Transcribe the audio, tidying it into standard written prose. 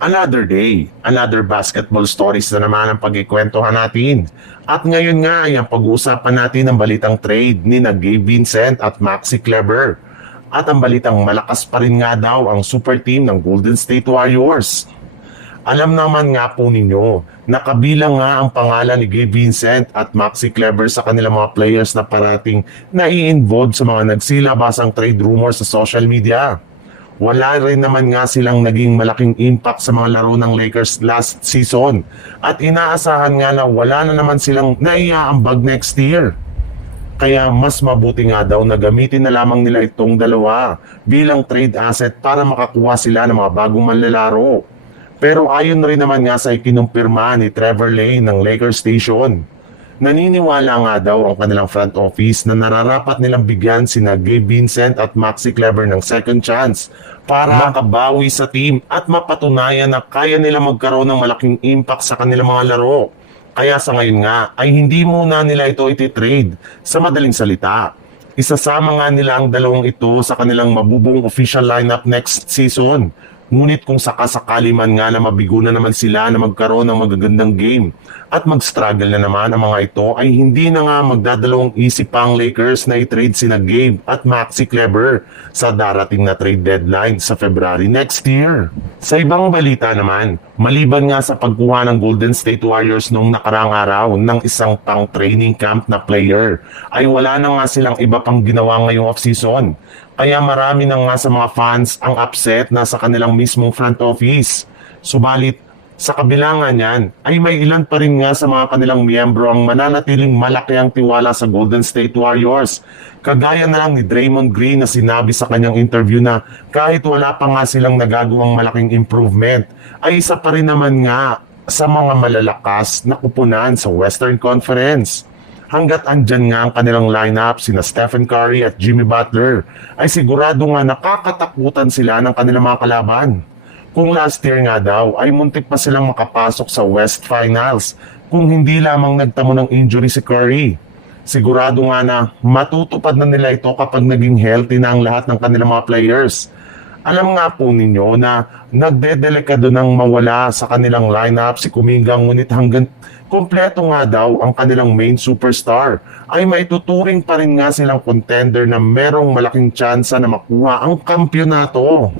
Another day, another basketball stories na naman ang pagkikwentuhan natin. At ngayon nga ay ang pag-uusapan natin ang balitang trade ni na Gabe Vincent at Maxi Kleber. At ang balitang malakas pa rin nga daw ang super team ng Golden State Warriors. Alam naman nga po ninyo, nakabilang nga ang pangalan ni Gabe Vincent at Maxi Kleber sa kanilang mga players na parating nai-involve sa mga nagsilabasang trade rumors sa social media. Wala rin naman nga silang naging malaking impact sa mga laro ng Lakers last season at inaasahan nga na wala na naman silang naiaambag next year. Kaya mas mabuti nga daw na gamitin na lamang nila itong dalawa bilang trade asset para makakuha sila ng mga bagong manlalaro. Pero ayon rin naman nga sa ikinumpirma ni Trevor Lane ng Lakers Station, naniniwala nga daw ang kanilang front office na nararapat nilang bigyan sina Gabe Vincent at Maxi Kleber ng second chance para makabawi sa team at mapatunayan na kaya nila magkaroon ng malaking impact sa kanilang mga laro. Kaya sa ngayon nga ay hindi muna nila ito iti-trade. Sa madaling salita, isasama nga nila ang dalawang ito sa kanilang mabubuong official lineup next season. Ngunit kung sakasakali man nga na mabigo na naman sila na magkaroon ng magagandang game at mag-struggle na naman ang mga ito ay hindi na nga magdadalawang isip pa ang Lakers na i-trade sina Gabe at Maxi Kleber sa darating na trade deadline sa February next year. Sa ibang balita naman, maliban nga sa pagkuha ng Golden State Warriors noong nakarang araw ng isang pang training camp na player, ay wala na nga silang iba pang ginawa ngayong off-season. Kaya marami na nga sa mga fans ang upset na sa kanilang mismong front office. Subalit, sa kabila nga niyan, ay may ilan pa rin nga sa mga kanilang miyembro ang mananatiling malaki ang tiwala sa Golden State Warriors. Kagaya na lang ni Draymond Green na sinabi sa kanyang interview na kahit wala pa nga silang nagagawang malaking improvement, ay isa pa rin naman nga sa mga malalakas na kupunan sa Western Conference. Hanggat andyan nga ang kanilang lineup sina Stephen Curry at Jimmy Butler, ay sigurado nga nakakatakutan sila ng kanilang mga kalaban. Kung last year nga daw ay muntik pa silang makapasok sa West Finals kung hindi lamang nagtamo ng injury si Curry. Sigurado nga na matutupad na nila ito kapag naging healthy na ang lahat ng kanilang mga players. Alam nga po ninyo na nagdedelikado nang mawala sa kanilang lineup si Kuminga, ngunit hanggang kompleto nga daw ang kanilang main superstar ay maituturing pa rin nga silang contender na merong malaking tsansa na makuha ang kampyonato.